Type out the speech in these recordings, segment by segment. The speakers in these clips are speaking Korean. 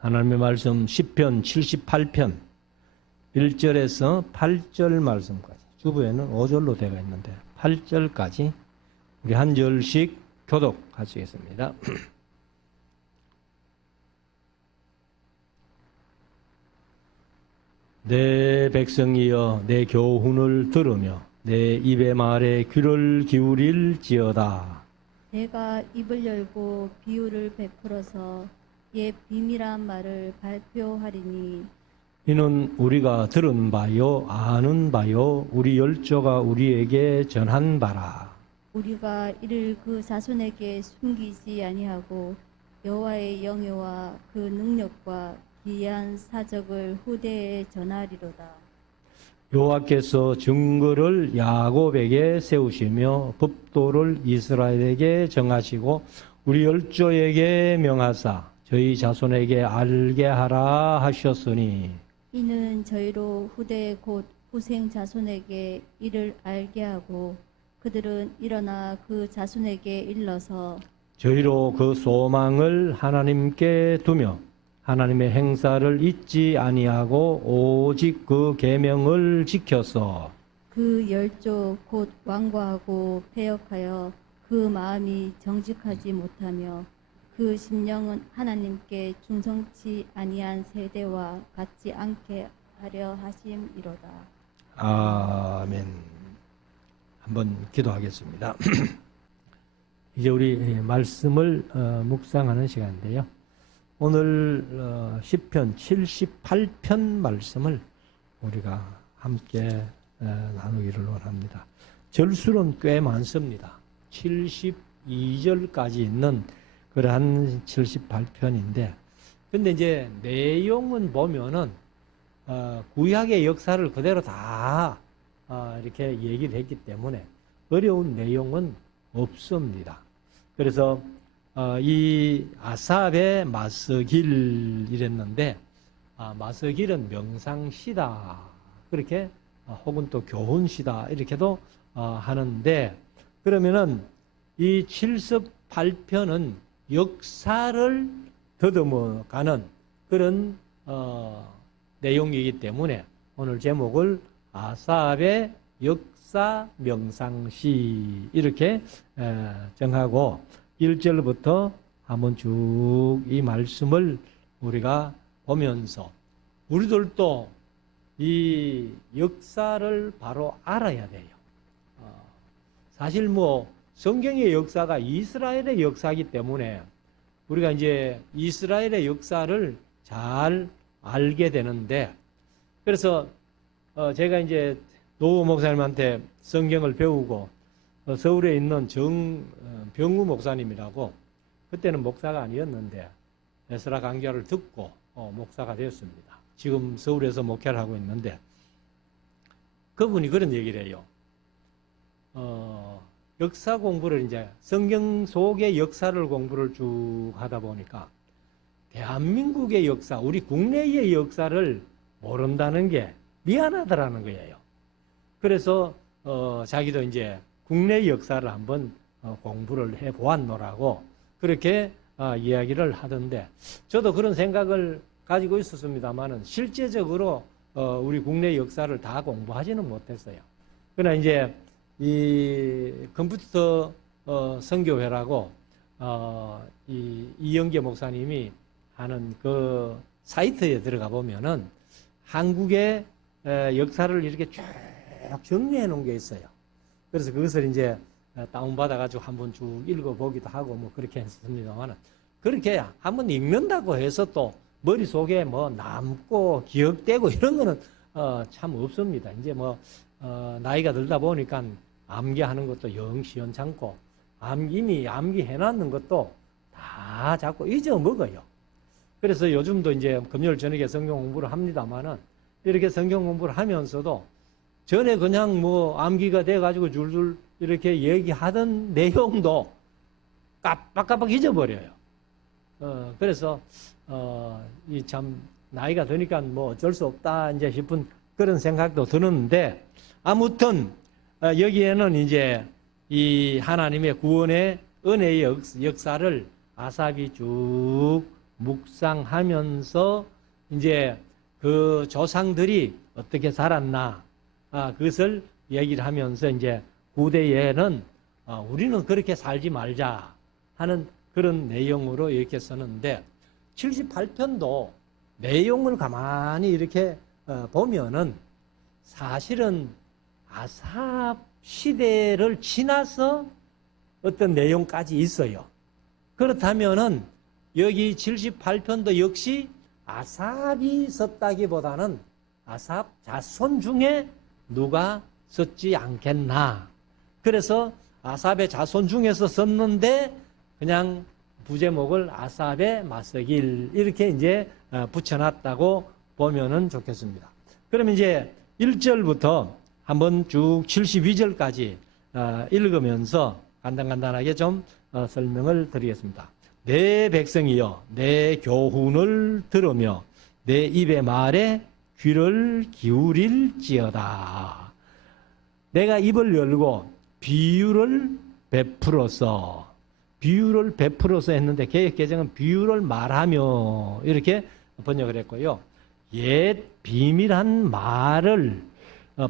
하나님의 말씀 시편 78편 1절에서 8절 말씀까지, 주부에는 5절로 되어 있는데 8절까지 우리 한 절씩 교독하시겠습니다. 내 백성이여, 내 교훈을 들으며 내 입의 말에 귀를 기울일지어다. 내가 입을 열고 비유를 베풀어서 옛 비밀한 말을 발표하리니, 이는 우리가 들은 바요 아는 바요 우리 열조가 우리에게 전한 바라. 우리가 이를 그 자손에게 숨기지 아니하고 여호와의 영예와 그 능력과 기이한 사적을 후대에 전하리로다. 여호와께서 증거를 야곱에게 세우시며 법도를 이스라엘에게 정하시고 우리 열조에게 명하사 저희 자손에게 알게 하라 하셨으니, 이는 저희로 후대 곧 후생 자손에게 이를 알게 하고 그들은 일어나 그 자손에게 일러서 저희로 그 소망을 하나님께 두며 하나님의 행사를 잊지 아니하고 오직 그 계명을 지켜서 그 열조 곧 완고하고 패역하여 그 마음이 정직하지 못하며 그 심령은 하나님께 충성치 아니한 세대와 같지 않게 하려 하심이로다. 아멘. 한번 기도하겠습니다. 이제 우리 말씀을 묵상하는 시간인데요. 오늘 시편 78편 말씀을 우리가 함께 나누기를 원합니다. 절수는 꽤 많습니다. 72절까지 있는 그러한 78편인데, 근데 이제 내용은 보면은 구약의 역사를 그대로 다 이렇게 얘기를 했기 때문에 어려운 내용은 없습니다. 그래서 이 아삽의 마스길 이랬는데, 마스길은 명상시다, 그렇게 혹은 또 교훈시다 이렇게도 하는데, 그러면은 이 78편은 역사를 더듬어가는 그런 내용이기 때문에 오늘 제목을 아삽의 역사 명상시 이렇게 정하고 1절부터 한번 쭉 이 말씀을 우리가 보면서 우리들도 이 역사를 바로 알아야 돼요. 사실 뭐 성경의 역사가 이스라엘의 역사이기 때문에 우리가 이제 이스라엘의 역사를 잘 알게 되는데, 그래서 제가 이제 노 목사님한테 성경을 배우고 서울에 있는 정병우 목사님이라고, 그때는 목사가 아니었는데 에스라 강좌를 듣고 목사가 되었습니다. 지금 서울에서 목회를 하고 있는데, 그분이 그런 얘기를 해요. 역사 공부를 이제 성경 속의 역사를 공부를 쭉 하다 보니까 대한민국의 역사, 우리 국내의 역사를 모른다는 게 미안하더라는 거예요. 그래서 자기도 이제 국내 역사를 한번 공부를 해 보았노라고 그렇게 이야기를 하던데, 저도 그런 생각을 가지고 있었습니다만은 실제적으로 우리 국내 역사를 다 공부하지는 못했어요. 그러나 이제 이 컴퓨터 선교회라고 이영계 목사님이 하는 그 사이트에 들어가 보면은 한국의 역사를 이렇게 쭉 정리해 놓은 게 있어요. 그래서 그것을 이제 다운받아 가지고 한번 쭉 읽어보기도 하고 뭐 그렇게 했습니다만은, 그렇게 한번 읽는다고 해서 또 머릿속에 뭐 남고 기억되고 이런 거는 참 없습니다. 이제 뭐 나이가 들다 보니까 암기하는 것도 영 시원찮고 이미 암기해놨는 것도 다 자꾸 잊어먹어요. 그래서 요즘도 이제 금요일 저녁에 성경 공부를 합니다만은, 이렇게 성경 공부를 하면서도 전에 그냥 뭐 암기가 돼가지고 줄줄 이렇게 얘기하던 내용도 깜빡깜빡 잊어버려요. 그래서 이 참 나이가 드니까 뭐 어쩔 수 없다 이제 싶은 그런 생각도 드는데, 아무튼 여기에는 이제 이 하나님의 구원의 은혜의 역사를 아삽이 쭉 묵상하면서 이제 그 조상들이 어떻게 살았나, 그것을 얘기를 하면서 이제 후대에는 우리는 그렇게 살지 말자 하는 그런 내용으로 이렇게 썼는데, 78편도 내용을 가만히 이렇게 보면은 사실은 아삽 시대를 지나서 어떤 내용까지 있어요. 그렇다면은 여기 78편도 역시 아삽이 썼다기보다는 아삽 자손 중에 누가 썼지 않겠나. 그래서 아삽의 자손 중에서 썼는데 그냥 부제목을 아삽의 마스길 이렇게 이제 붙여놨다고 보면은 좋겠습니다. 그럼 이제 1절부터 한번 쭉 72절까지 읽으면서 간단하게 좀 설명을 드리겠습니다. 내 백성이여 내 교훈을 들으며 내 입의 말에 귀를 기울일지어다. 내가 입을 열고 비유를 베풀어서 했는데 개역개정은 비유를 말하며 이렇게 번역을 했고요. 옛 비밀한 말을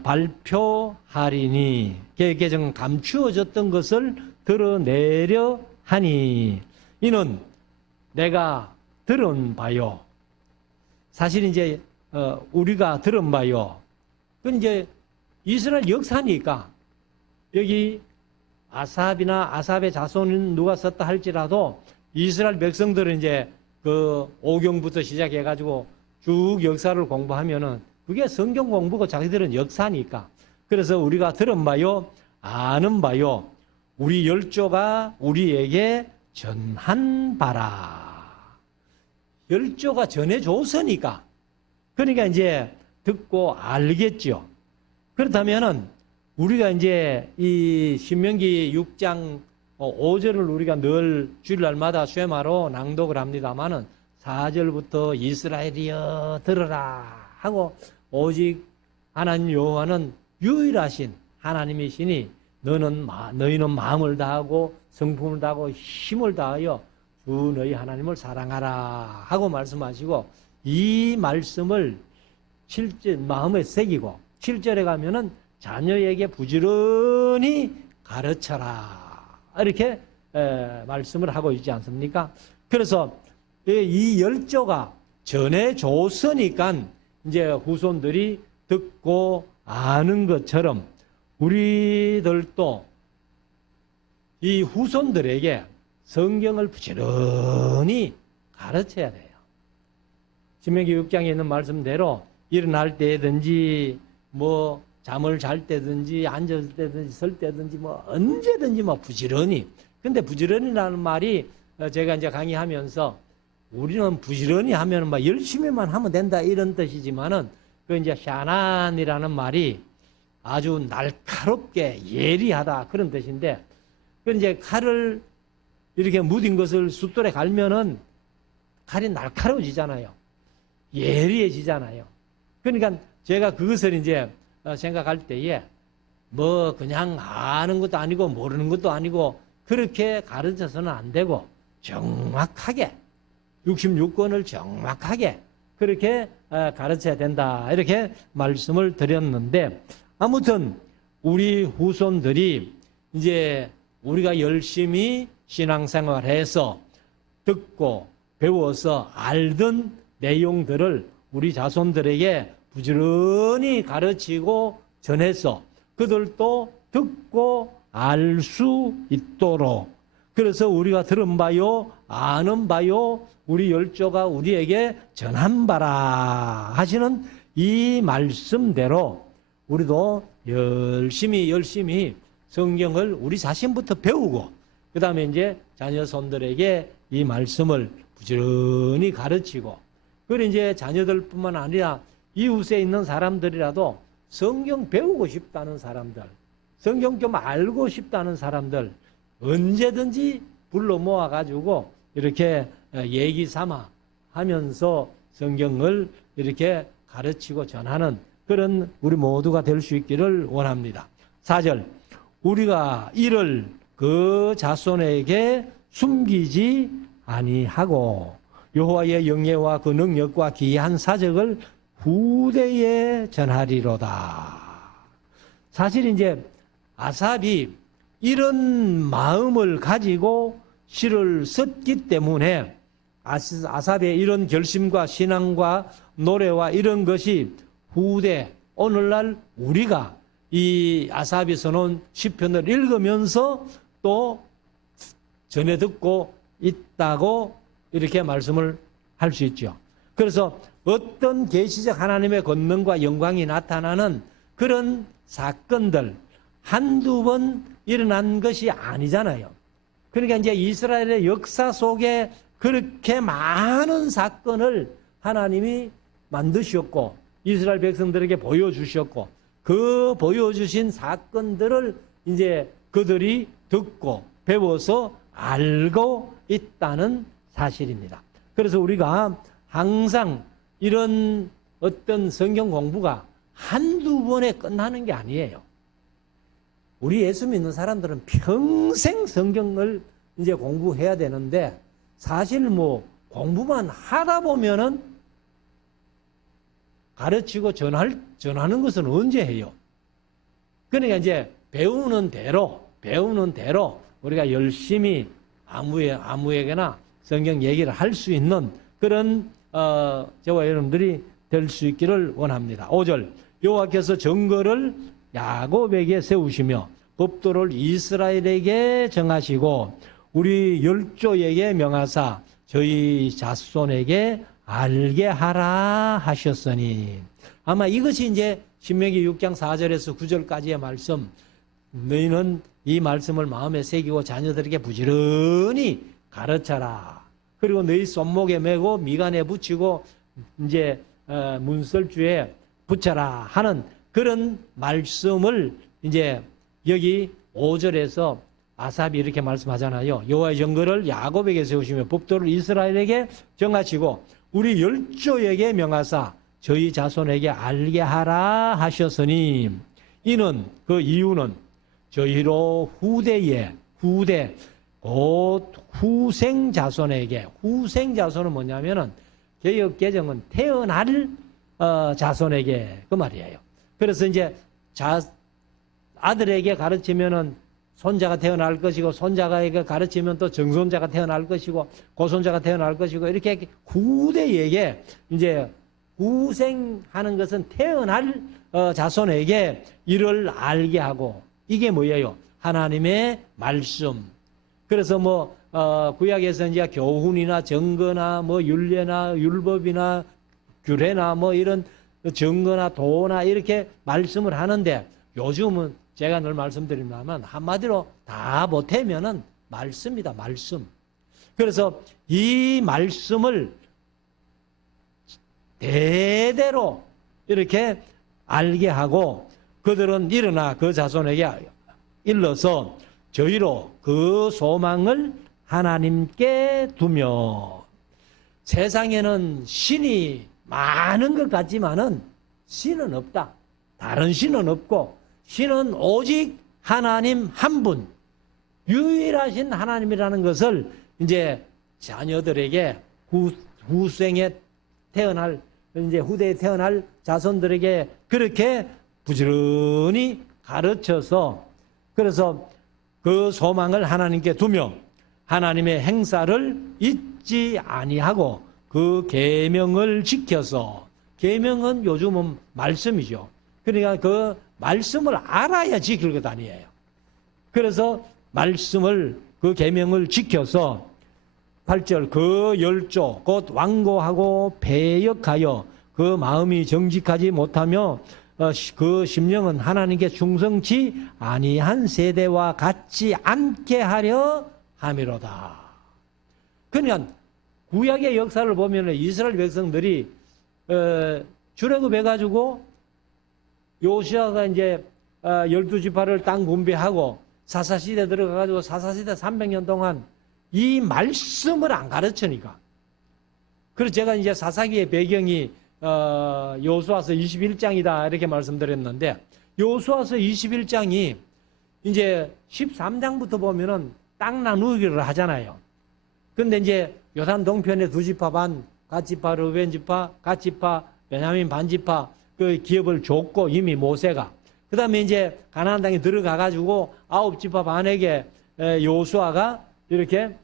발표하리니 개역개정은 감추어졌던 것을 드러내려 하니 이는 내가 들은 바요. 사실 이제 우리가 들은 바요. 그건 이제 이스라엘 역사니까 여기 아삽이나 아삽의 자손은 누가 썼다 할지라도 이스라엘 백성들은 이제 그 오경부터 시작해가지고 쭉 역사를 공부하면은 그게 성경 공부고 자기들은 역사니까. 그래서 우리가 들은 바요, 아는 바요, 우리 열조가 우리에게 전한 바라. 열조가 전해줬으니까. 그러니까 이제 듣고 알겠죠. 그렇다면은 우리가 이제 이 신명기 6장 5절을 우리가 늘 주일날마다 쉐마로 낭독을 합니다만은 4절부터 이스라엘이여 들으라 하고 오직 하나님 여호와는 유일하신 하나님이시니 너희는 마음을 다하고 성품을 다하고 힘을 다하여 주 너희 하나님을 사랑하라 하고 말씀하시고 이 말씀을 7절 마음에 새기고 7절에 가면은 자녀에게 부지런히 가르쳐라 이렇게 말씀을 하고 있지 않습니까? 그래서 이 열조가 전해줬으니까 이제 후손들이 듣고 아는 것처럼 우리들도 이 후손들에게 성경을 부지런히 가르쳐야 돼요. 신명기 6장에 있는 말씀대로 일어날 때든지 뭐 잠을 잘 때든지 앉을 때든지 설 때든지 뭐 언제든지 뭐 부지런히. 근데 부지런히라는 말이 제가 이제 강의하면서 우리는 부지런히 하면 막 열심히만 하면 된다 이런 뜻이지만은 그 이제 샤난이라는 말이 아주 날카롭게 예리하다 그런 뜻인데 그 이제 칼을 이렇게 무딘 것을 숫돌에 갈면은 칼이 날카로워지잖아요. 예리해지잖아요. 그러니까 제가 그것을 이제 생각할 때에 뭐 그냥 아는 것도 아니고 모르는 것도 아니고 그렇게 가르쳐서는 안 되고 정확하게 66권을 정확하게 그렇게 가르쳐야 된다 이렇게 말씀을 드렸는데 아무튼 우리 후손들이 이제 우리가 열심히 신앙생활해서 듣고 배워서 알던 내용들을 우리 자손들에게 부지런히 가르치고 전해서 그들도 듣고 알 수 있도록 그래서 우리가 들은 바요 아는 바요 우리 열조가 우리에게 전한 바라 하시는 이 말씀대로 우리도 열심히 성경을 우리 자신부터 배우고 그 다음에 이제 자녀손들에게 이 말씀을 부지런히 가르치고 그리고 이제 자녀들뿐만 아니라 이웃에 있는 사람들이라도 성경 배우고 싶다는 사람들 성경 좀 알고 싶다는 사람들 언제든지 불러 모아가지고 이렇게 얘기 삼아 하면서 성경을 이렇게 가르치고 전하는 그런 우리 모두가 될 수 있기를 원합니다. 4절 우리가 이를 그 자손에게 숨기지 아니하고 여호와의 영예와 그 능력과 기이한 사적을 후대에 전하리로다. 사실 이제 아삽이 이런 마음을 가지고 시를 썼기 때문에 아삽의 이런 결심과 신앙과 노래와 이런 것이 후대 오늘날 우리가 이 아삽이 써놓은 시편을 읽으면서 또 전해 듣고 있다고 이렇게 말씀을 할 수 있죠. 그래서 어떤 계시적 하나님의 권능과 영광이 나타나는 그런 사건들 한두 번 일어난 것이 아니잖아요. 그러니까 이제 이스라엘의 역사 속에 그렇게 많은 사건을 하나님이 만드셨고 이스라엘 백성들에게 보여주셨고 그 보여주신 사건들을 이제 그들이 듣고 배워서 알고 있다는 사실입니다. 그래서 우리가 항상 이런 어떤 성경 공부가 한두 번에 끝나는 게 아니에요. 우리 예수 믿는 사람들은 평생 성경을 이제 공부해야 되는데 사실 뭐 공부만 하다 보면은 가르치고 전하는 것은 언제 해요? 그러니까 이제 배우는 대로 우리가 열심히 아무에게나 성경 얘기를 할 수 있는 그런 저와 여러분들이 될 수 있기를 원합니다. 5절 여호와께서 정거를 야곱에게 세우시며 법도를 이스라엘에게 정하시고 우리 열조에게 명하사 저희 자손에게 알게 하라 하셨으니 아마 이것이 이제 신명기 6장 4절에서 9절까지의 말씀 너희는 이 말씀을 마음에 새기고 자녀들에게 부지런히 가르쳐라. 그리고 너희 손목에 메고 미간에 붙이고 이제 문설주에 붙여라 하는 그런 말씀을 이제 여기 5절에서 아삽이 이렇게 말씀하잖아요. 여호와의 정거를 야곱에게 세우시며 법도를 이스라엘에게 정하시고 우리 열조에게 명하사 저희 자손에게 알게 하라 하셨으니 이는 그 이유는 저희로 후대 곧 후생 자손에게 후생 자손은 뭐냐면은 개역 개정은 태어날 자손에게 그 말이에요. 그래서 이제 아들에게 가르치면은 손자가 태어날 것이고 손자가 가르치면 또 정손자가 태어날 것이고 고손자가 태어날 것이고 이렇게 후대에게 이제 후생하는 것은 태어날 자손에게 이를 알게 하고 이게 뭐예요? 하나님의 말씀. 그래서 뭐 구약에서 이제 교훈이나 정거나 뭐 율례나 율법이나 규례나 뭐 이런 정거나 도나 이렇게 말씀을 하는데 요즘은 제가 늘 말씀드립니다만 한마디로 다 못하면은 말씀이다, 말씀. 그래서 이 말씀을 대대로 이렇게 알게 하고 그들은 일어나 그 자손에게 일러서 저희로 그 소망을 하나님께 두며 세상에는 신이 많은 것 같지만은 신은 없다. 다른 신은 없고 신은 오직 하나님 한 분, 유일하신 하나님이라는 것을 이제 자녀들에게 후생에 태어날 이제 후대에 태어날 자손들에게 그렇게 부지런히 가르쳐서 그래서 그 소망을 하나님께 두며 하나님의 행사를 잊지 아니하고 그 계명을 지켜서 계명은 요즘은 말씀이죠. 그러니까 그 말씀을 알아야 지킬 것 아니에요. 그래서 말씀을 그 계명을 지켜서 8절 그 열조 곧 완고하고 패역하여 그 마음이 정직하지 못하며 그 심령은 하나님께 충성치 아니한 세대와 같지 않게 하려 함이로다. 그러니까 구약의 역사를 보면 이스라엘 백성들이 출애굽해가지고 요시아가 이제 12지파를 땅 분배하고 사사시대 들어가가지고 사사시대 300년 동안 이 말씀을 안 가르치니까. 그래서 제가 이제 사사기의 배경이 여호수아서 21장이다 이렇게 말씀드렸는데 여호수아서 21장이 이제 13장부터 보면은 땅 나누기를 하잖아요. 근데 이제 요단 동편의 두 지파 반, 갓지파, 르우벤 지파, 갓지파, 베냐민 반지파 그 기업을 줬고 이미 모세가 그 다음에 이제 가나안 땅에 들어가 가지고 9지파 반에게 여호수아가 이렇게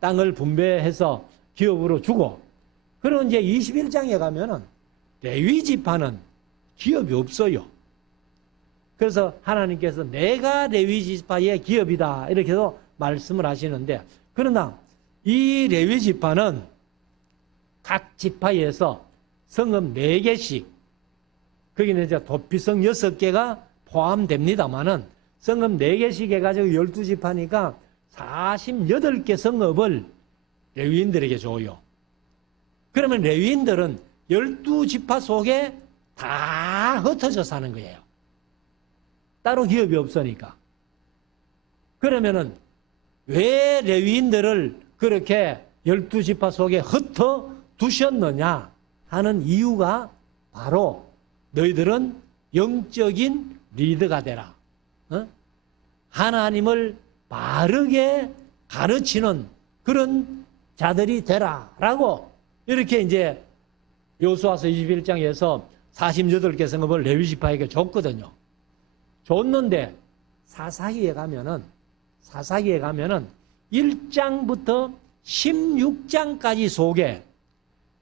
땅을 분배해서 기업으로 주고 그리고 이제 21장에 가면은 레위 지파는 기업이 없어요. 그래서 하나님께서 내가 레위 지파의 기업이다 이렇게 해서 말씀을 하시는데 그러나 이 레위 지파는 각 지파에서 성읍 4개씩 거기는 이제 도피성 6개가 포함됩니다만은 성읍 4개씩 해가지고 12지파니까 48개 성읍을 레위인들에게 줘요. 그러면 레위인들은 12지파 속에 다 흩어져 사는 거예요. 따로 기업이 없으니까. 그러면은 왜 레위인들을 그렇게 12지파 속에 흩어 두셨느냐 하는 이유가 바로 너희들은 영적인 리더가 되라. 하나님을 바르게 가르치는 그런 자들이 되라라고 이렇게 이제 여호수아서 21장에서 48개 성읍을 레위 지파에게 줬거든요. 줬는데 사사기에 가면은 1장부터 16장까지 속에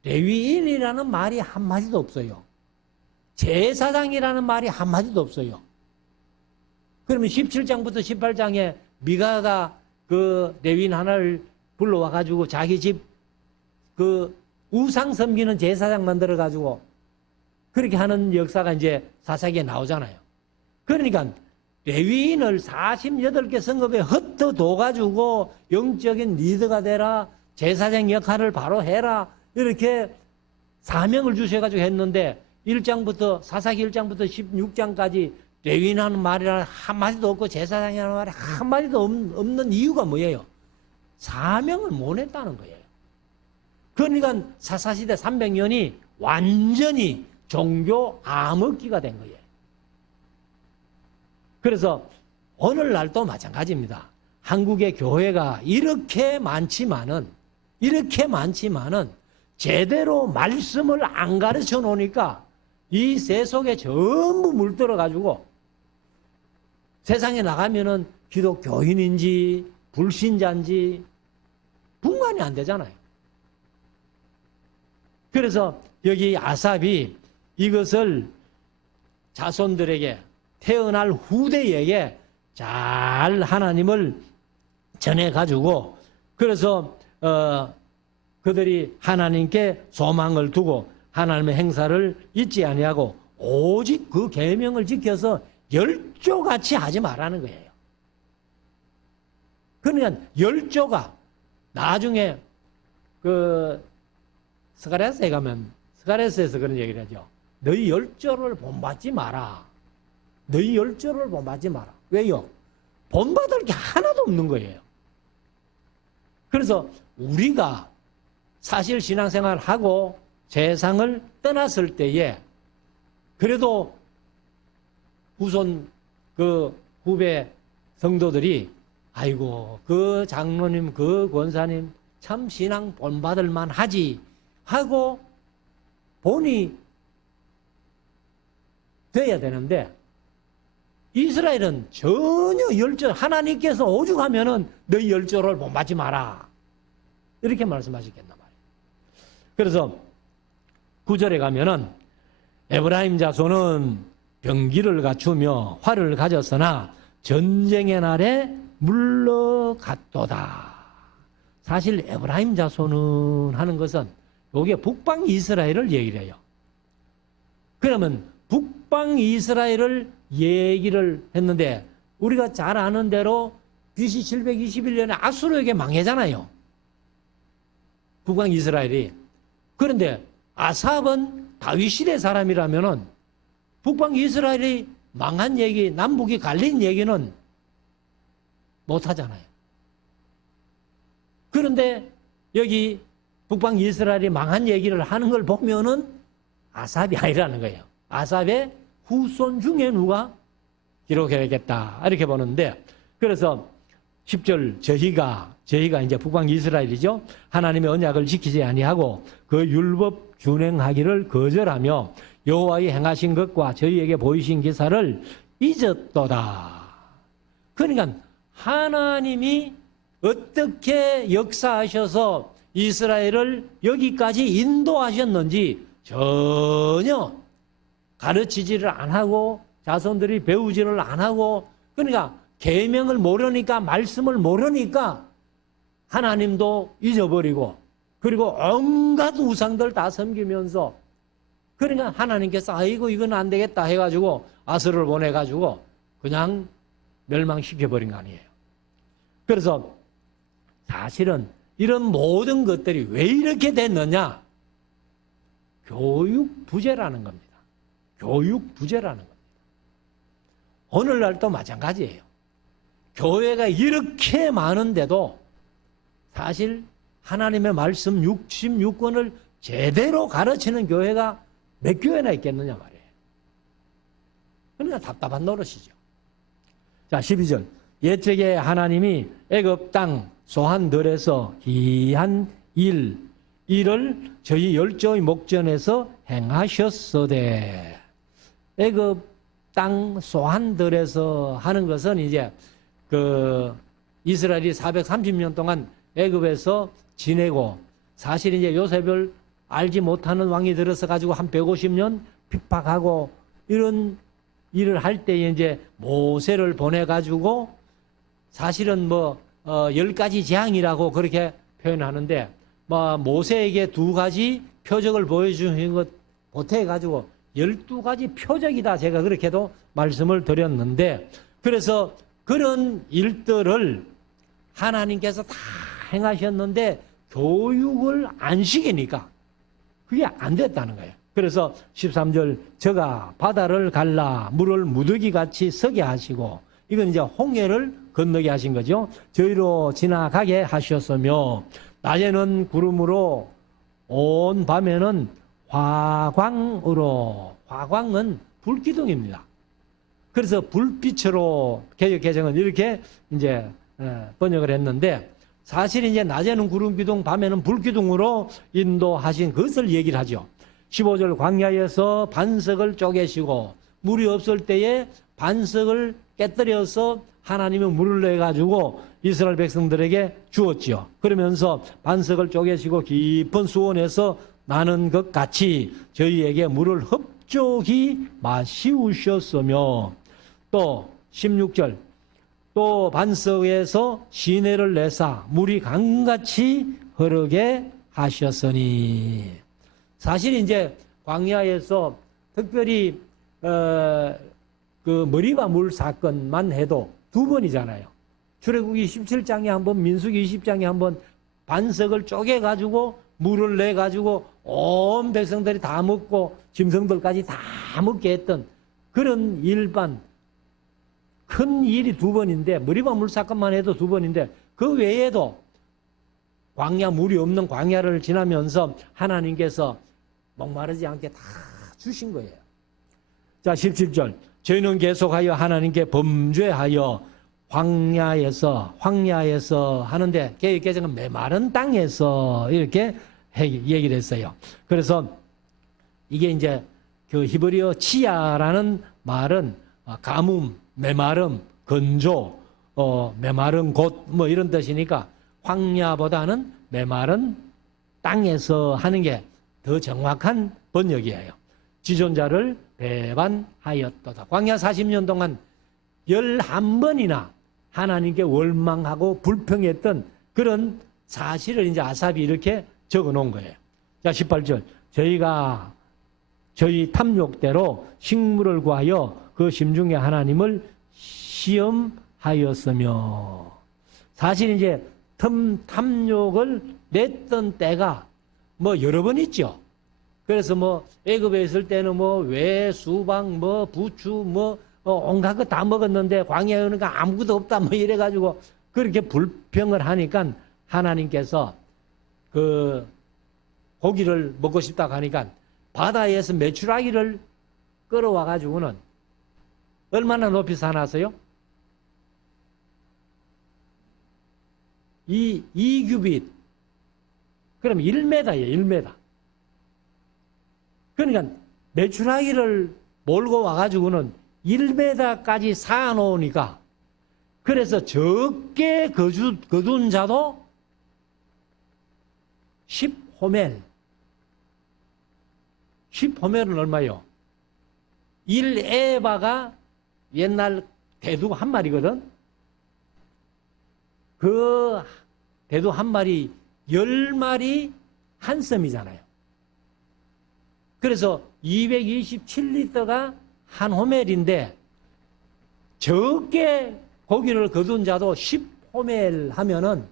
레위인이라는 말이 한마디도 없어요. 제사장이라는 말이 한마디도 없어요. 그러면 17장부터 18장에 미가가 그 레위인 하나를 불러와 가지고 자기 집 그 우상 섬기는 제사장 만들어 가지고 그렇게 하는 역사가 이제 사사기에 나오잖아요. 그러니까 레위인을 48개 성읍에 흩어둬 가지고 영적인 리더가 되라, 제사장 역할을 바로 해라 이렇게 사명을 주셔가지고 했는데 1장부터 사사기 1장부터 16장까지 레위인하는 말이라는 한마디도 없고 제사장이라는 말이 한마디도 없는 이유가 뭐예요? 사명을 못 했다는 거예요. 그러니까 사사시대 300년이 완전히 종교 암흑기가 된 거예요. 그래서 오늘날도 마찬가지입니다. 한국의 교회가 이렇게 많지만은 제대로 말씀을 안 가르쳐 놓으니까 이 새 속에 전부 물들어 가지고 세상에 나가면은 기독교인인지 불신자인지 분간이 안 되잖아요. 그래서 여기 아삽이 이것을 자손들에게 태어날 후대에게 잘 하나님을 전해가지고 그래서 그들이 하나님께 소망을 두고 하나님의 행사를 잊지 아니하고 오직 그 계명을 지켜서 열조같이 하지 말라는 거예요. 그러니까 열조가 나중에 그 스가랴서에 가면 스가랴서에서 그런 얘기를 하죠. 너희 열조를 본받지 마라. 너희 열조를 본받지 마라. 왜요? 본받을 게 하나도 없는 거예요. 그래서 우리가 사실 신앙생활을 하고 세상을 떠났을 때에 그래도 후손 그 후배 성도들이 아이고 그 장로님 그 권사님 참 신앙 본받을 만하지 하고 본이 돼야 되는데 이스라엘은 전혀 열조 하나님께서 오죽하면은 너희 열조를 본받지 마라 이렇게 말씀하셨겠단 말이에요. 그래서 9절에 가면은 에브라임 자손은 병기를 갖추며 활을 가졌으나 전쟁의 날에 물러갔도다. 사실 에브라임 자손은 하는 것은 여기에 북방 이스라엘을 얘기를 해요. 그러면 북방 이스라엘을 얘기를 했는데 우리가 잘 아는 대로 BC 721년에 아수르에게 망하잖아요. 북방 이스라엘이. 그런데 아삽은 다윗 시대 사람이라면은 북방 이스라엘이 망한 얘기, 남북이 갈린 얘기는 못 하잖아요. 그런데 여기 북방 이스라엘이 망한 얘기를 하는 걸 보면은 아삽이 아니라는 거예요. 아삽의 후손 중에 누가 기록해야겠다 이렇게 보는데 그래서 10절 저희가 이제 북방 이스라엘이죠. 하나님의 언약을 지키지 아니하고 그 율법 준행하기를 거절하며 여호와의 행하신 것과 저희에게 보이신 기사를 잊었도다. 그러니까 하나님이 어떻게 역사하셔서 이스라엘을 여기까지 인도하셨는지 전혀 가르치지를 안 하고 자손들이 배우지를 안 하고, 그러니까 계명을 모르니까, 말씀을 모르니까 하나님도 잊어버리고, 그리고 온갖 우상들 다 섬기면서, 그러니까 하나님께서 아이고 이건 안 되겠다 해가지고 아스를 보내가지고 그냥 멸망시켜버린 거 아니에요. 그래서 사실은 이런 모든 것들이 왜 이렇게 됐느냐? 교육 부재라는 겁니다. 교육 부재라는 겁니다. 오늘날도 마찬가지예요. 교회가 이렇게 많은데도 사실 하나님의 말씀 66권을 제대로 가르치는 교회가 몇 교회나 있겠느냐 말이에요. 그러니까 답답한 노릇이죠. 자, 12절. 옛적에 하나님이 애굽 땅 소한들에서 기한 일을 저희 열조의 목전에서 행하셨으되, 애굽 땅 소한들에서 하는 것은 이제 그 이스라엘이 430년 동안 애굽에서 지내고, 사실 이제 요셉을 알지 못하는 왕이 들어서 가지고 한 150년 핍박하고 이런 일을 할 때에 이제 모세를 보내 가지고, 사실은 뭐 10가지 재앙이라고 그렇게 표현하는데, 뭐 모세에게 2가지 표적을 보여주는 것 보태 가지고 12가지 표적이다, 제가 그렇게도 말씀을 드렸는데, 그래서 그런 일들을 하나님께서 다 행하셨는데 교육을 안 시키니까 그게 안 됐다는 거예요. 그래서 13절, 저가 바다를 갈라 물을 무더기같이 서게 하시고, 이건 이제 홍해를 건너게 하신 거죠. 저희로 지나가게 하셨으며, 낮에는 구름으로 온 밤에는 화광으로, 화광은 불기둥입니다. 그래서 불빛으로, 개역 개정은 이렇게 이제 번역을 했는데, 사실 이제 낮에는 구름기둥, 밤에는 불기둥으로 인도하신 것을 얘기를 하죠. 15절, 광야에서 반석을 쪼개시고 물이 없을 때에 반석을 깨뜨려서 하나님의 물을 내가지고 이스라엘 백성들에게 주었지요. 그러면서 반석을 쪼개시고 깊은 수원에서 나는 것 같이 저희에게 물을 흡족히 마시우셨으며, 또 16절, 또 반석에서 시내를 내사 물이 강같이 흐르게 하셨으니. 사실 이제 광야에서 특별히 그 머리바 물 사건만 해도 2번이잖아요. 출애굽기 17장에 한 번, 민수기 20장에 한 번 반석을 쪼개 가지고 물을 내 가지고 온 백성들이 다 먹고 짐승들까지 다 먹게 했던 그런 일반 큰 일이 2번인데, 머리바 물 사건만 해도 2번인데, 그 외에도 광야, 물이 없는 광야를 지나면서 하나님께서 목마르지 않게 다 주신 거예요. 자, 17절. 저희는 계속하여 하나님께 범죄하여 황야에서 하는데, 개정은 메마른 땅에서 이렇게 얘기를 했어요. 그래서 이게 이제 그 히브리어 치야라는 말은 가뭄, 메마름, 건조, 메마른 곳 뭐 이런 뜻이니까 황야보다는 메마른 땅에서 하는 게 더 정확한 번역이에요. 지존자를 배반하였도다. 광야 40년 동안 11번이나 하나님께 원망하고 불평했던 그런 사실을 이제 아삽이 이렇게 적어 놓은 거예요. 자, 18절. 저희가 저희 탐욕대로 식물을 구하여 그 심중에 하나님을 시험하였으며. 사실 이제 탐욕을 냈던 때가 뭐 여러 번 있죠. 그래서 뭐 애굽에 있을 때는 뭐 왜, 수박, 뭐 부추, 뭐 온갖 거 다 먹었는데 광야에 오니까 아무것도 없다 뭐 이래가지고 그렇게 불평을 하니까 하나님께서 그 고기를 먹고 싶다고 하니까 바다에서 메추라기를 끌어와 가지고는 얼마나 높이 사놨어요? 2규빗. 그럼 1m예요, 1m. 그러니까 메추라기를 몰고 와가지고는 1m까지 쌓아놓으니까, 그래서 적게 거둔 자도 10호멜. 10호멜은 얼마요? 1에바가 옛날 대두 한 마리거든. 그 대두 한 마리 10마리 한 썸이잖아요. 그래서 227리터가 한 호멜인데, 적게 고기를 거둔 자도 10호멜 하면은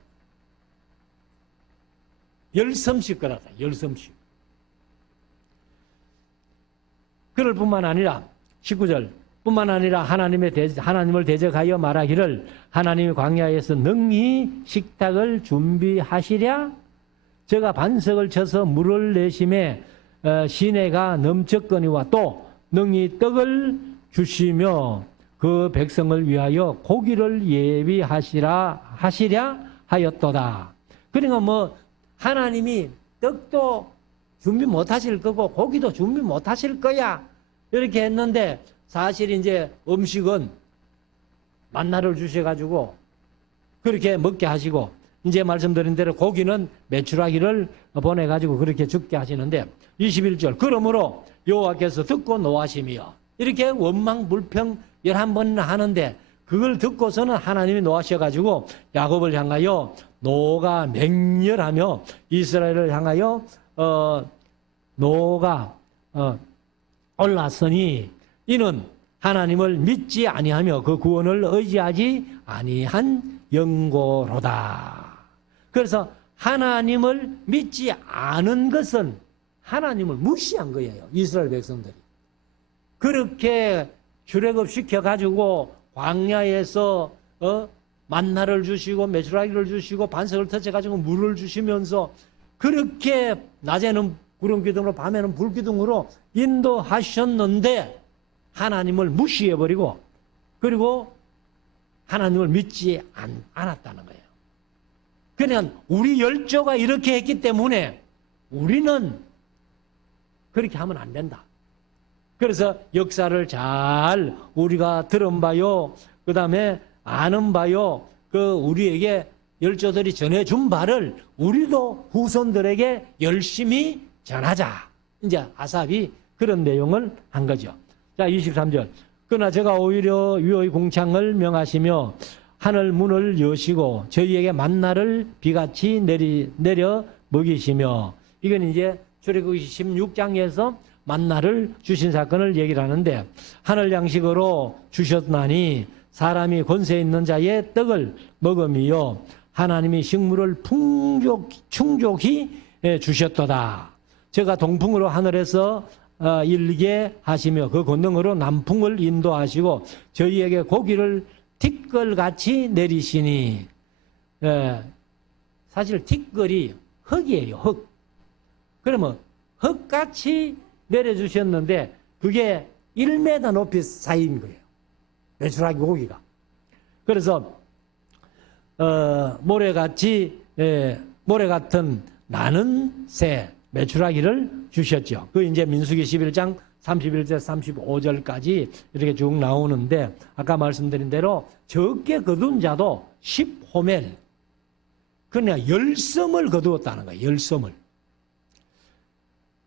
10섬씩 거라다. 10섬씩. 그럴 뿐만 아니라 19절 뿐만 아니라 하나님을 대적하여 말하기를 하나님이 광야에서 능히 식탁을 준비하시랴. 제가 반석을 쳐서 물을 내심에 시내가 넘쳤거니와 또 능히 떡을 주시며 그 백성을 위하여 고기를 예비하시랴 하였도다. 그러니까 뭐 하나님이 떡도 준비 못하실 거고 고기도 준비 못하실 거야 이렇게 했는데, 사실 이제 음식은 만나를 주셔가지고 그렇게 먹게 하시고, 이제 말씀드린 대로 고기는 메추라기를 보내가지고 그렇게 죽게 하시는데, 21절 그러므로 여호와께서 듣고 노하시며, 이렇게 원망 불평 11번이나 하는데 그걸 듣고서는 하나님이 노하셔가지고 야곱을 향하여 노가 맹렬하며 이스라엘을 향하여 노가 올랐으니 이는 하나님을 믿지 아니하며 그 구원을 의지하지 아니한 영고로다. 그래서 하나님을 믿지 않은 것은 하나님을 무시한 거예요. 이스라엘 백성들이. 그렇게 출애굽 시켜가지고 광야에서 만나를 주시고 메추라기를 주시고 반석을 터쳐가지고 물을 주시면서 그렇게 낮에는 구름 기둥으로 밤에는 불 기둥으로 인도하셨는데 하나님을 무시해버리고, 그리고 하나님을 믿지 않았다는 거예요. 그냥 우리 열조가 이렇게 했기 때문에 우리는 그렇게 하면 안 된다. 그래서 역사를 잘 우리가 들은 바요, 그 다음에 아는 바요, 그 우리에게 열조들이 전해준 바를 우리도 후손들에게 열심히 전하자. 이제 아삽이 그런 내용을 한 거죠. 자, 23절. 그러나 제가 오히려 위의 공창을 명하시며 하늘 문을 여시고 저희에게 만나를 비같이 내려 먹이시며, 이건 이제 출애굽기 16장에서 만나를 주신 사건을 얘기를 하는데, 하늘 양식으로 주셨나니 사람이 권세 있는 자의 떡을 먹음이요 하나님이 식물을 충족히 주셨도다. 제가 동풍으로 하늘에서 일게 하시며 그 권능으로 남풍을 인도하시고 저희에게 고기를 티끌같이 내리시니, 사실 티끌이 흙이에요. 흙. 그러면 흙같이 내려주셨는데 그게 1m 높이 쌓인 거예요. 메추라기 고기가. 그래서 모래 같은 나는 새 메추라기를 주셨죠. 그 이제 민수기 11장 31절 35절까지 이렇게 쭉 나오는데, 아까 말씀드린 대로 적게 거둔 자도 10호멜, 그냥 10섬을 거두었다는 거예요. 10섬을.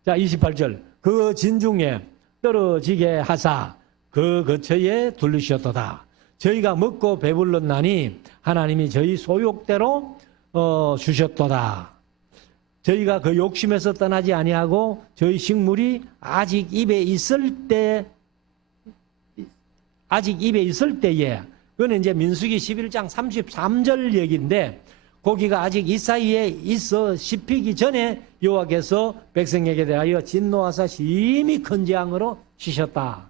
자, 28절. 그 진중에 떨어지게 하사 그 거처에 둘리셨도다. 저희가 먹고 배불렀나니 하나님이 저희 소욕대로 주셨도다. 저희가 그 욕심에서 떠나지 아니하고 저희 식물이 아직 입에 있을 때에, 그건 이제 민수기 11장 33절 얘기인데, 고기가 아직 이 사이에 있어 씹히기 전에 여호와께서 백성에게 대하여 진노하사 심히 큰 재앙으로 치셨다.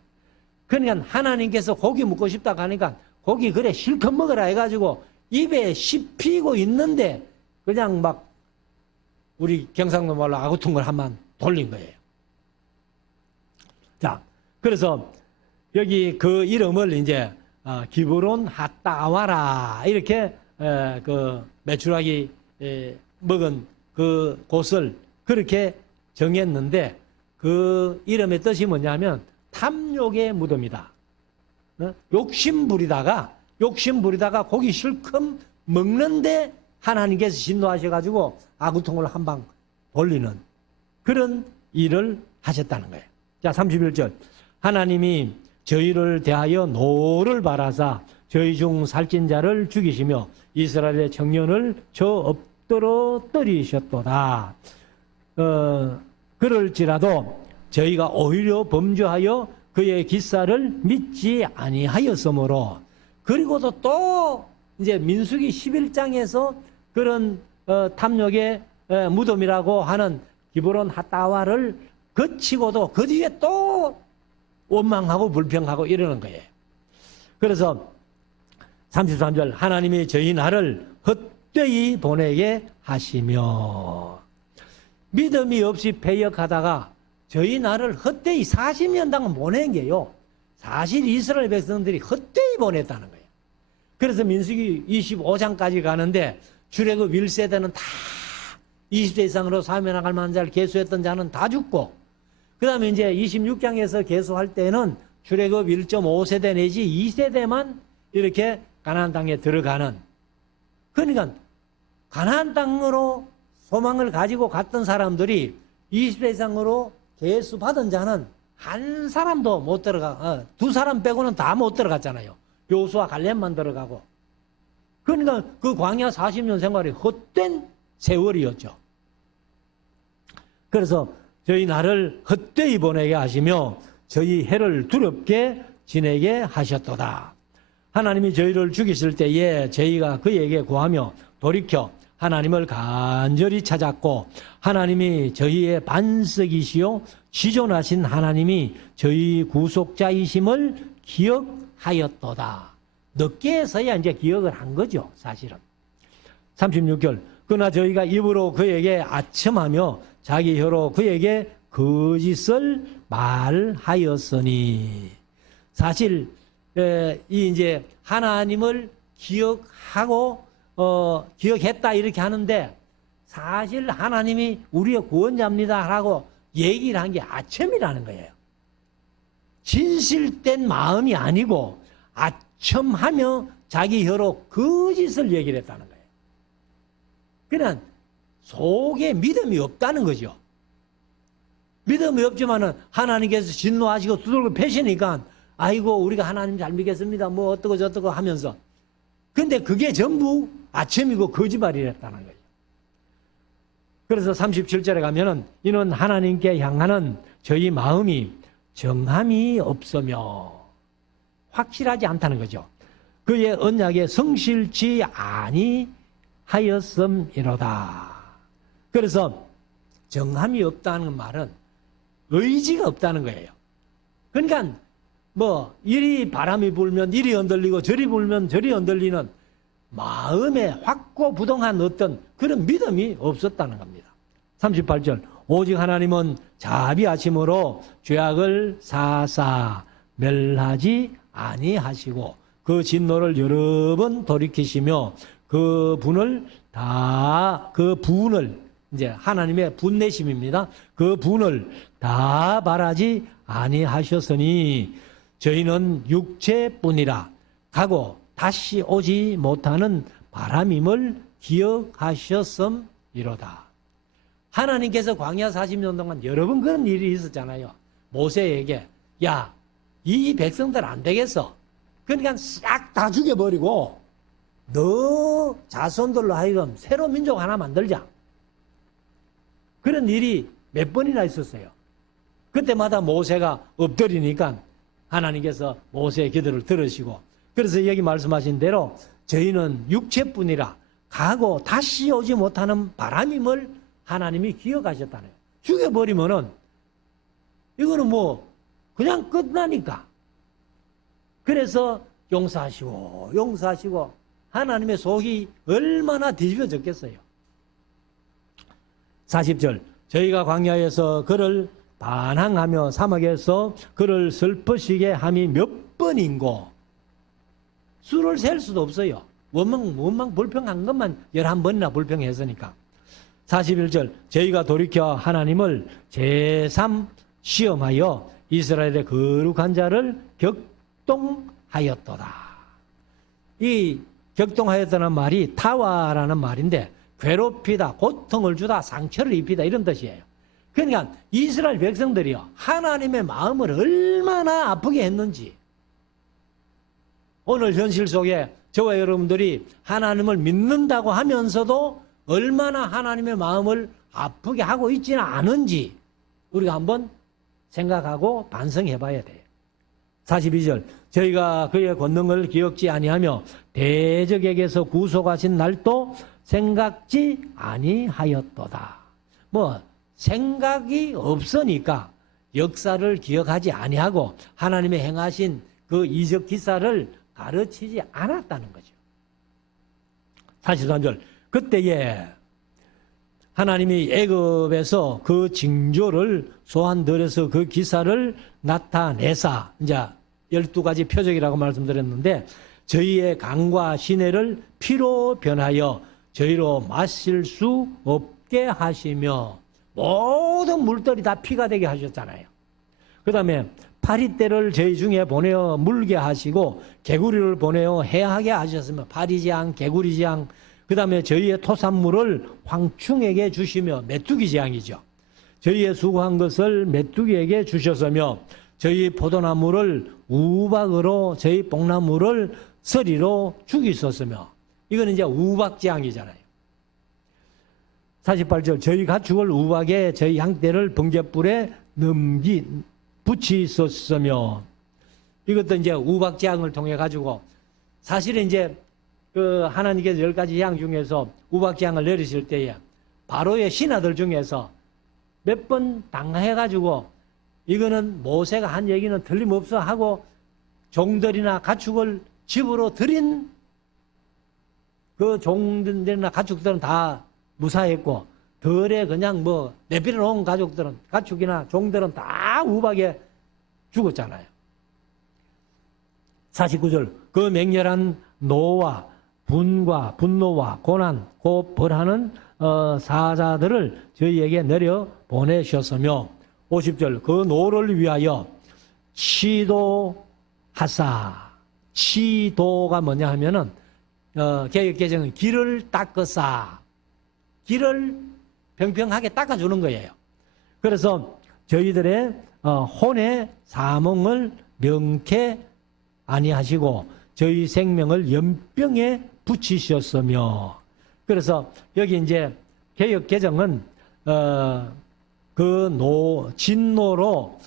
그러니까 하나님께서 고기 먹고 싶다고 하니까 고기 그래 실컷 먹으라 해가지고 입에 씹히고 있는데 그냥 막 우리 경상도 말로 아구통을 한번 돌린 거예요. 자, 그래서 여기 그 이름을 이제 기브론 핫다와라 이렇게 그 메추라기 먹은 그 곳을 그렇게 정했는데 그 이름의 뜻이 뭐냐면 탐욕의 무덤이다. 욕심 부리다가 고기 실컷 먹는데 하나님께서 진노하셔가지고 아구통을 한 방 돌리는 그런 일을 하셨다는 거예요. 자, 31절. 하나님이 저희를 대하여 노를 바라사 저희 중 살찐 자를 죽이시며 이스라엘의 청년을 저 엎드러 때리셨도다. 그럴지라도 저희가 오히려 범죄하여 그의 기사를 믿지 아니하였으므로 그리고도 또 이제 민수기 11장에서 그런 탐욕의 무덤이라고 하는 기브론 핫다와를 거치고도 그 뒤에 또 원망하고 불평하고 이러는 거예요. 그래서 33절 하나님이 저희 나를 헛되이 보내게 하시며 믿음이 없이 패역하다가 저희 나를 헛되이 40년 동안 보낸 게요. 사실 이스라엘 백성들이 헛되이 보냈다는 거예요. 그래서 민수기 25장까지 가는데 출애굽 1세대는 다 20세 이상으로 사면나갈 만한 자를 계수했던 자는 다 죽고 그 다음에 이제 26장에서 계수할 때는 출애굽 1.5세대 내지 2세대만 이렇게 가나안 땅에 들어가는 그러니까 가나안 땅으로 소망을 가지고 갔던 사람들이 20세 이상으로 계수 받은 자는 한 사람도 못 들어가, 두 사람 빼고는 다 못 들어갔잖아요. 요수와 갈렙만 들어가고. 그러니까 그 광야 40년 생활이 헛된 세월이었죠. 그래서 저희 나를 헛되이 보내게 하시며 저희 해를 두렵게 지내게 하셨도다. 하나님이 저희를 죽이실 때에 저희가 그에게 구하며 돌이켜 하나님을 간절히 찾았고 하나님이 저희의 반석이시요 지존하신 하나님이 저희 구속자이심을 기억하였도다. 늦게서야 이제 기억을 한 거죠, 사실은. 36절. 그러나 저희가 입으로 그에게 아첨하며 자기 혀로 그에게 거짓을 말하였으니. 사실 이 이제 하나님을 기억하고 기억했다 이렇게 하는데 사실 하나님이 우리의 구원자입니다라고 얘기를 한 게 아첨이라는 거예요. 진실된 마음이 아니고 아첨하며 자기 혀로 거짓을 얘기를 했다는 거예요. 그냥 속에 믿음이 없다는 거죠. 믿음이 없지만은 하나님께서 진노하시고 두들겨 패시니까 아이고 우리가 하나님 잘 믿겠습니다. 뭐 어떠고 저떠고 하면서 근데 그게 전부 아첨이고 거짓말이랬다는 거예요. 그래서 37절에 가면은 이는 하나님께 향하는 저희 마음이 정함이 없으며 확실하지 않다는 거죠. 그의 언약에 성실치 아니하였음이로다. 그래서 정함이 없다는 말은 의지가 없다는 거예요. 그러니까 뭐 이리 바람이 불면 이리 흔들리고 저리 불면 저리 흔들리는 마음에 확고부동한 어떤 그런 믿음이 없었다는 겁니다. 38절 오직 하나님은 자비하심으로 죄악을 사사 멸하지 아니하시고 그 진노를 여러 번 돌이키시며 그 분을 이제 하나님의 분내심입니다. 그 분을 다 바라지 아니하셨으니 저희는 육체뿐이라 가고 다시 오지 못하는 바람임을 기억하셨음이로다. 하나님께서 광야 40년 동안 여러 번 그런 일이 있었잖아요. 모세에게 야, 이 백성들 안 되겠어. 그러니까 싹 다 죽여버리고 너 자손들로 하여금 새로운 민족 하나 만들자. 그런 일이 몇 번이나 있었어요. 그때마다 모세가 엎드리니까 하나님께서 모세의 기도를 들으시고 그래서 여기 말씀하신 대로 저희는 육체뿐이라 가고 다시 오지 못하는 바람임을 하나님이 기억하셨다네요. 죽여버리면은 이거는 뭐 그냥 끝나니까. 그래서 용서하시고 하나님의 속이 얼마나 뒤집어졌겠어요. 40절 저희가 광야에서 그를 반항하며 사막에서 그를 슬프시게 함이 몇 번인고 수를 셀 수도 없어요. 원망 불평한 것만 11번이나 불평했으니까. 41절 저희가 돌이켜 하나님을 제3 시험하여 이스라엘의 거룩한 자를 격동하였도다. 이 격동하였다는 말이 타와라는 말인데 괴롭히다, 고통을 주다, 상처를 입히다 이런 뜻이에요. 그러니까 이스라엘 백성들이요 하나님의 마음을 얼마나 아프게 했는지 오늘 현실 속에 저와 여러분들이 하나님을 믿는다고 하면서도 얼마나 하나님의 마음을 아프게 하고 있지는 않은지 우리가 한번 생각하고 반성해 봐야 돼요. 42절 저희가 그의 권능을 기억지 아니하며 대적에게서 구속하신 날도 생각지 아니하였도다. 뭐 생각이 없으니까 역사를 기억하지 아니하고 하나님의 행하신 그 이적 기사를 가르치지 않았다는 거죠. 43절 그때에 하나님이 애굽에서 그 징조를 소환들여서 그 기사를 나타내사 이제 12가지 표적이라고 말씀드렸는데 저희의 강과 시내를 피로 변하여 저희로 마실 수 없게 하시며 모든 물들이 다 피가 되게 하셨잖아요. 그 다음에 파리떼를 저희 중에 보내어 물게 하시고 개구리를 보내어 해하게 하셨으며 파리재앙, 개구리재앙 그 다음에 저희의 토산물을 황충에게 주시며 메뚜기 재앙이죠. 저희의 수고한 것을 메뚜기에게 주셨으며 저희 포도나무를 우박으로 저희 뽕나무를 서리로 죽이셨으며 이거는 이제 우박재앙이잖아요. 48절 저희 가축을 우박에 저희 양떼를 번갯불에 붙이셨으며 이것도 이제 우박재앙을 통해 가지고 사실은 이제 그 하나님께서 10가지 재앙 중에서 우박재앙을 내리실 때에 바로의 신하들 중에서 몇 번 당해 가지고 이거는 모세가 한 얘기는 틀림없어 하고 종들이나 가축을 집으로 들인 그 종들이나 가축들은 다 무사했고 덜에 그냥 뭐 내버려 놓은 가족들은 가축이나 종들은 다 우박에 죽었잖아요. 49절 그 맹렬한 노와 분과 분노와 고난 곧 벌하는 사자들을 저희에게 내려 보내셨으며 50절 그 노를 위하여 치도하사 치도가 뭐냐 하면은 개혁개정은 길을 닦으사 길을 평평하게 닦아주는 거예요. 그래서 저희들의 혼의 사몽을 명케 아니하시고 저희 생명을 연병에 붙이셨으며 그래서 여기 이제 개혁 개정은 진노로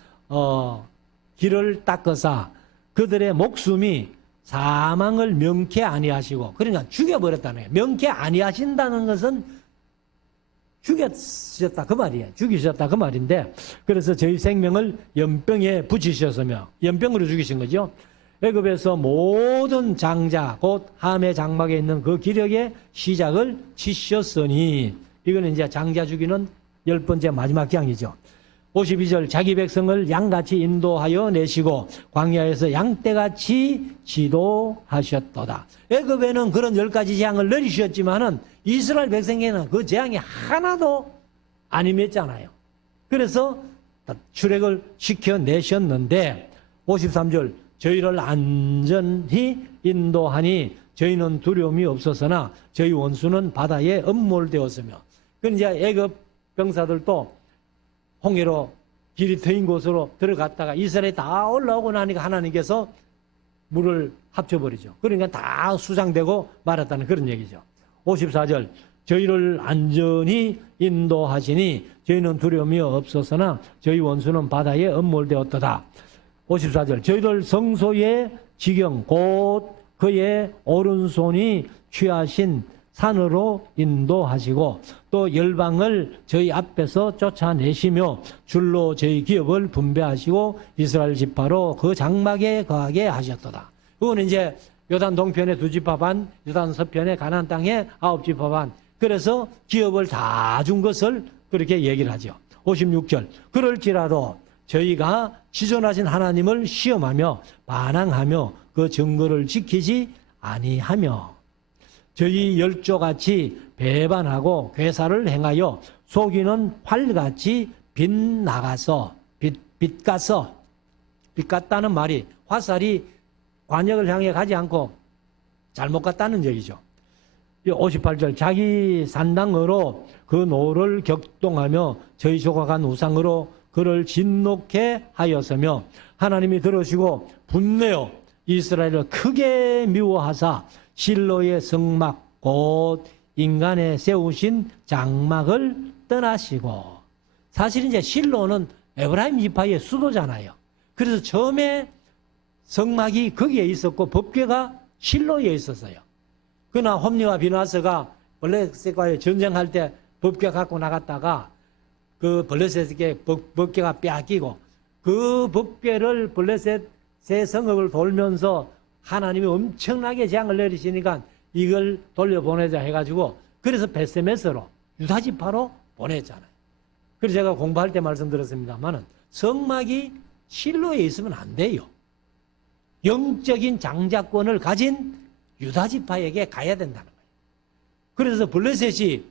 길을 닦으사 그들의 목숨이 사망을 명케 아니하시고 그러니까 죽여버렸다는 거예요. 명케 아니하신다는 것은 죽였다 그 말이에요. 죽이셨다 그 말인데 그래서 저희 생명을 연병에 붙이셨으며 연병으로 죽이신 거죠. 애굽에서 모든 장자 곧 함의 장막에 있는 그 기력의 시작을 치셨으니 이거는 이제 장자 죽이는 10번째 마지막 장이죠. 52절 자기 백성을 양같이 인도하여 내시고 광야에서 양떼같이 지도하셨도다. 애굽에는 그런 10가지 재앙을 내리셨지만은 이스라엘 백성에게는 그 재앙이 하나도 안 임했잖아요. 그래서 출애굽을 시켜내셨는데 53절 저희를 안전히 인도하니 저희는 두려움이 없었으나 저희 원수는 바다에 엄몰되었으며 그 이제 애굽 병사들도 홍해로 길이 트인 곳으로 들어갔다가 이스라엘이 다 올라오고 나니까 하나님께서 물을 합쳐버리죠. 그러니까 다 수장되고 말았다는 그런 얘기죠. 54절 저희를 안전히 인도하시니 저희는 두려움이 없었으나 저희 원수는 바다에 엄몰되었도다. 54절 저희를 성소의 지경 곧 그의 오른손이 취하신 산으로 인도하시고 또 열방을 저희 앞에서 쫓아내시며 줄로 저희 기업을 분배하시고 이스라엘 지파로 그 장막에 거하게 하셨도다. 그거는 이제 요단 동편의 2지파 반, 요단 서편의 가나안 땅의 9지파 반. 그래서 기업을 다 준 것을 그렇게 얘기를 하죠. 56절 그럴지라도 저희가 지존하신 하나님을 시험하며 반항하며 그 증거를 지키지 아니하며 저희 열조같이 배반하고 괴사를 행하여 속이는 활같이 빗나가서 빗갔다는 말이 화살이 관역을 향해 가지 않고 잘못 갔다는 얘기죠. 58절 자기 산당으로 그 노를 격동하며 저희 조각한 우상으로 그를 진노케 하였으며 하나님이 들으시고 분내어 이스라엘을 크게 미워하사 실로의 성막 곧 인간의 세우신 장막을 떠나시고. 사실 이제 실로는 에브라임 지파의 수도잖아요. 그래서 처음에 성막이 거기에 있었고 법궤가 실로에 있었어요. 그러나 홈리와 비나스가 블레셋과의 전쟁할 때 법궤 갖고 나갔다가 그 블레셋에게 법궤가 빼앗기고 그 법궤를 블레셋 세 성읍을 돌면서 하나님이 엄청나게 재앙을 내리시니까 이걸 돌려보내자 해가지고 그래서 베세메스로 유다지파로 보냈잖아요. 그래서 제가 공부할 때 말씀드렸습니다만은 성막이 실로에 있으면 안 돼요. 영적인 장자권을 가진 유다지파에게 가야 된다는 거예요. 그래서 블레셋이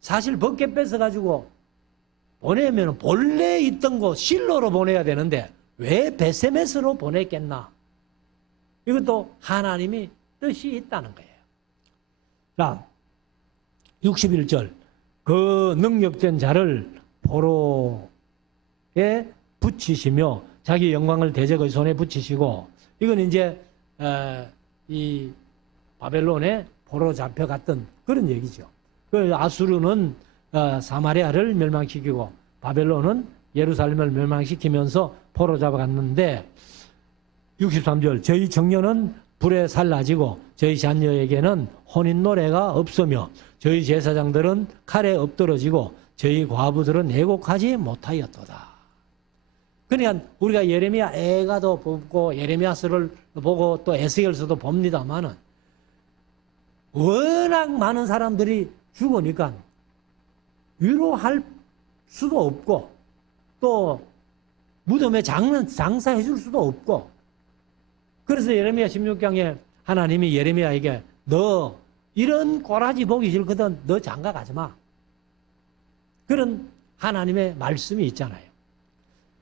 사실 법궤 뺏어가지고 보내면 본래 있던 곳 실로로 보내야 되는데 왜 베세메스로 보냈겠나? 이것도 하나님이 뜻이 있다는 거예요. 자, 61절 그 능력된 자를 포로에 붙이시며 자기 영광을 대적의 손에 붙이시고 이건 이제 이 바벨론에 포로 잡혀갔던 그런 얘기죠. 그 아수르는 사마리아를 멸망시키고 바벨론은 예루살렘을 멸망시키면서 포로 잡아갔는데 63절 저희 청년은 불에 살라지고 저희 자녀에게는 혼인 노래가 없으며 저희 제사장들은 칼에 엎드러지고 저희 과부들은 애곡하지 못하였도다. 그러니까 우리가 예레미야 애가도 보고 예레미야서를 보고 또 에스겔서도 봅니다만은 워낙 많은 사람들이 죽으니까 위로할 수도 없고 또 무덤에 장사해 줄 수도 없고 그래서 예레미야 16장에 하나님이 예레미야에게 너 이런 꼬라지 보기 싫거든 너 장가 가지 마. 그런 하나님의 말씀이 있잖아요.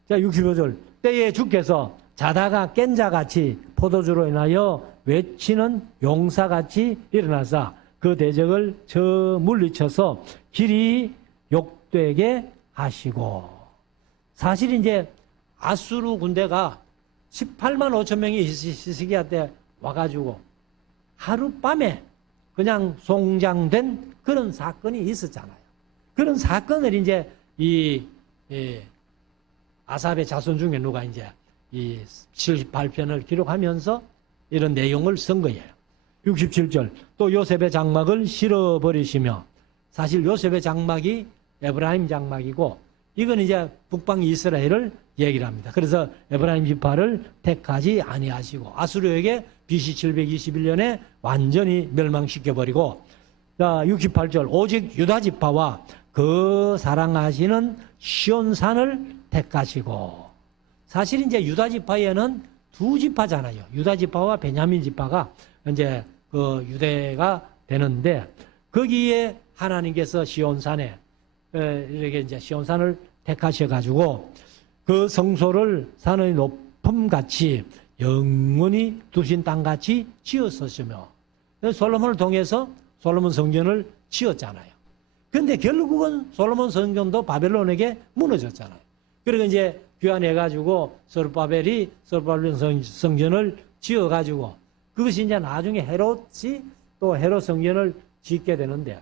자 65절 때에 주께서 자다가 깬 자같이 포도주로 인하여 외치는 용사같이 일어나사 그 대적을 저 물리쳐서 길이 욕되게 하시고. 사실 이제 아수르 군대가 18만 5천 명이 히스기야 때 와가지고 하룻밤에 그냥 송장된 그런 사건이 있었잖아요. 그런 사건을 이제 아삽의 자손 중에 누가 이제 이 78편을 기록하면서 이런 내용을 쓴 거예요. 67절 또 요셉의 장막을 실어버리시며 사실 요셉의 장막이 에브라임 장막이고 이건 이제 북방 이스라엘을 얘기를 합니다. 그래서 에브라임 지파를 택하지 아니하시고 아수르에게 BC 721년에 완전히 멸망시켜버리고 68절 오직 유다 지파와 그 사랑하시는 시온산을 택하시고 사실 이제 유다 지파에는 두 지파잖아요. 유다 지파와 베냐민 지파가 이제 그 유대가 되는데 거기에 하나님께서 시온산에 이렇게 이제 시온산을 택하셔가지고 그 성소를 산의 높음같이 영원히 두신 땅같이 지었었으며 솔로몬을 통해서 솔로몬 성전을 지었잖아요. 근데 결국은 솔로몬 성전도 바벨론에게 무너졌잖아요. 그리고 이제 귀환해가지고 서르바벨이 성전을 지어가지고 그것이 이제 나중에 헤롯이 또 헤롯 성전을 짓게 되는데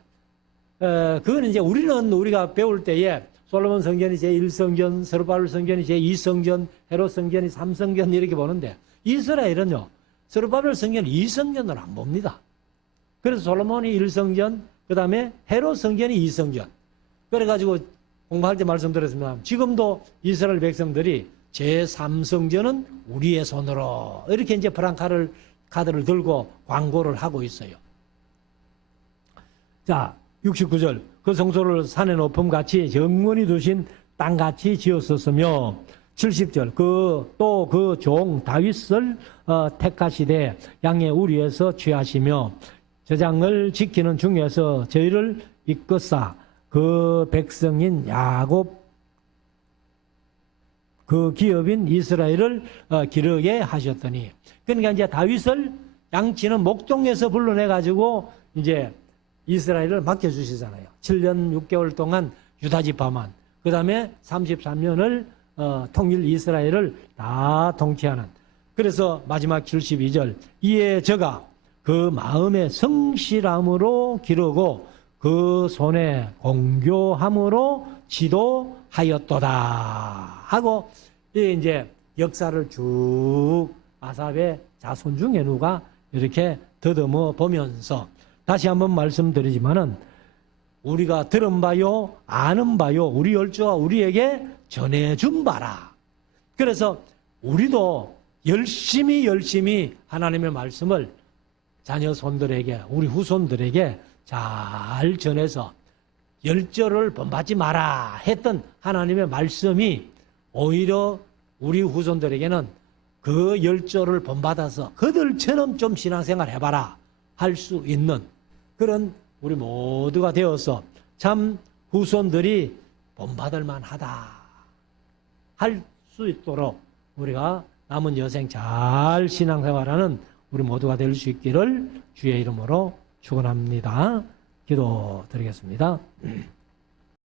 그건 이제 우리가 배울 때에 솔로몬 성전이 제1성전, 서르바벨 성전이 제2성전, 헤롯 성전이 3성전 이렇게 보는데 이스라엘은요. 서르바벨 성전 2성전을 안 봅니다. 그래서 솔로몬이 1성전, 그 다음에 헤롯 성전이 2성전. 그래가지고 공부할 때 말씀드렸습니다. 지금도 이스라엘 백성들이 제3성전은 우리의 손으로 이렇게 이제 카드를 들고 광고를 하고 있어요. 자, 69절. 그 성소를 산의 높음같이 영원히 두신 땅같이 지었었으며 70절. 또 그 종 다윗을 택하시되 양의 우리에서 취하시며 저장을 지키는 중에서 저희를 이끄사 그 백성인 야곱 그 기업인 이스라엘을 기르게 하셨더니, 그러니까 이제 다윗을 양치는 목동에서 불러내 가지고 이제 이스라엘을 맡겨주시잖아요. 7년 6개월 동안 유다 지파만, 그 다음에 33년을 통일 이스라엘을 다 통치하는. 그래서 마지막 72절, 이에 저가 그 마음의 성실함으로 기르고 그 손에 공교함으로 지도하였도다 하고, 이제 역사를 쭉 아삽의 자손 중에 누가 이렇게 더듬어 보면서 다시 한번 말씀드리지만은, 우리가 들은 바요 아는 바요 우리 열조가 우리에게 전해준 바라. 그래서 우리도 열심히 하나님의 말씀을 자녀 손들에게, 우리 후손들에게 잘 전해서 열조를 본받지 마라 했던 하나님의 말씀이 오히려 우리 후손들에게는 그 열조를 본받아서 그들처럼 좀 신앙생활 해봐라 할 수 있는 그런 우리 모두가 되어서 참 후손들이 본받을 만하다 할 수 있도록 우리가 남은 여생 잘 신앙생활하는 우리 모두가 될 수 있기를 주의 이름으로 축원합니다. 기도드리겠습니다.